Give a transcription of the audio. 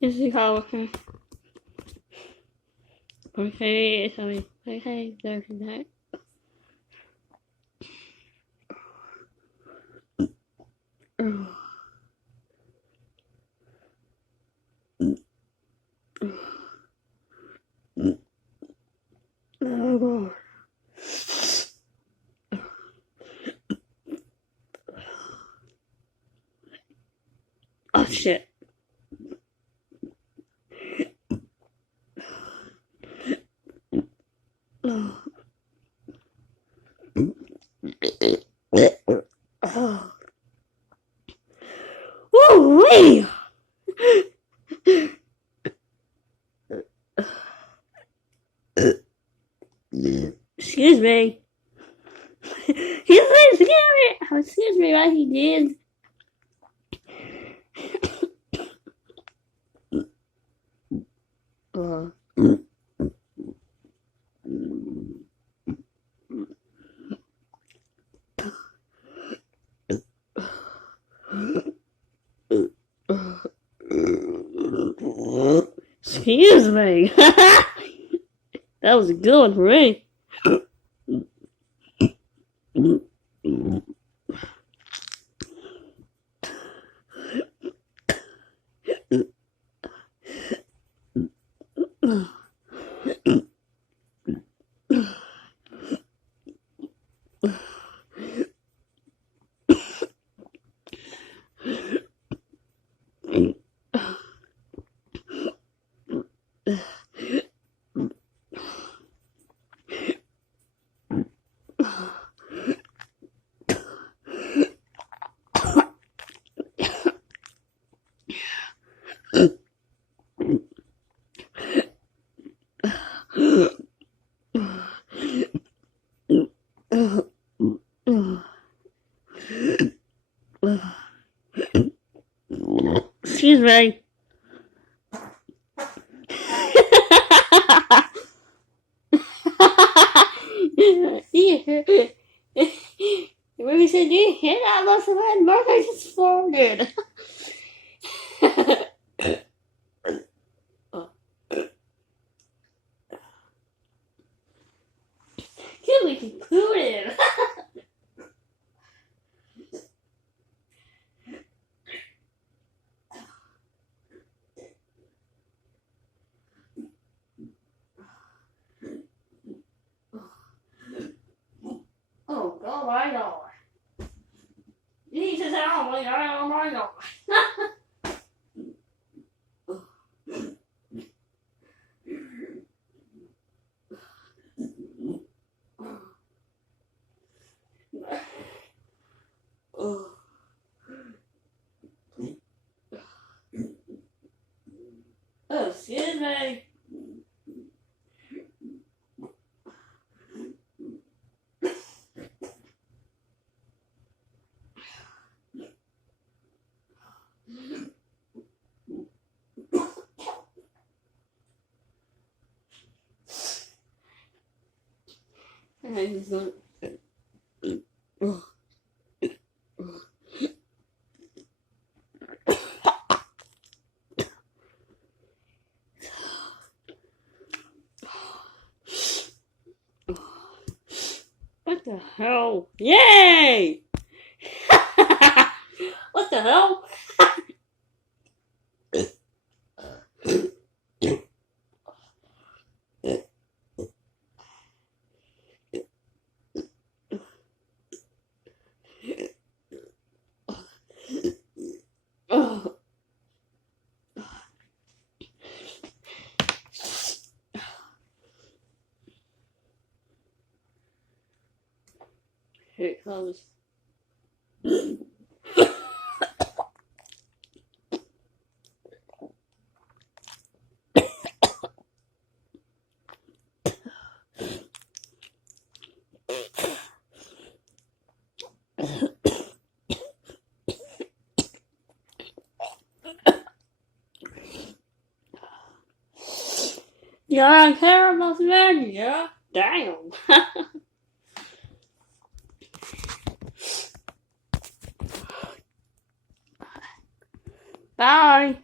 This is how okay, sorry. Okay, there's that. Oh god. Oh shit. Oh. Oh. Woo-wee! Excuse me. He's like scary. Excuse me, what he did. Excuse me. That was a good one for me. Excuse me. When we said you hit, I must have had Marcus just farted. He'll make you poo in. Oh God, my God. You just oh my God, oh my God. Oh, excuse me. He's not. What the hell? Yay! What the hell? Oh. Here it comes. You're on terrible man, yeah? Damn. Bye.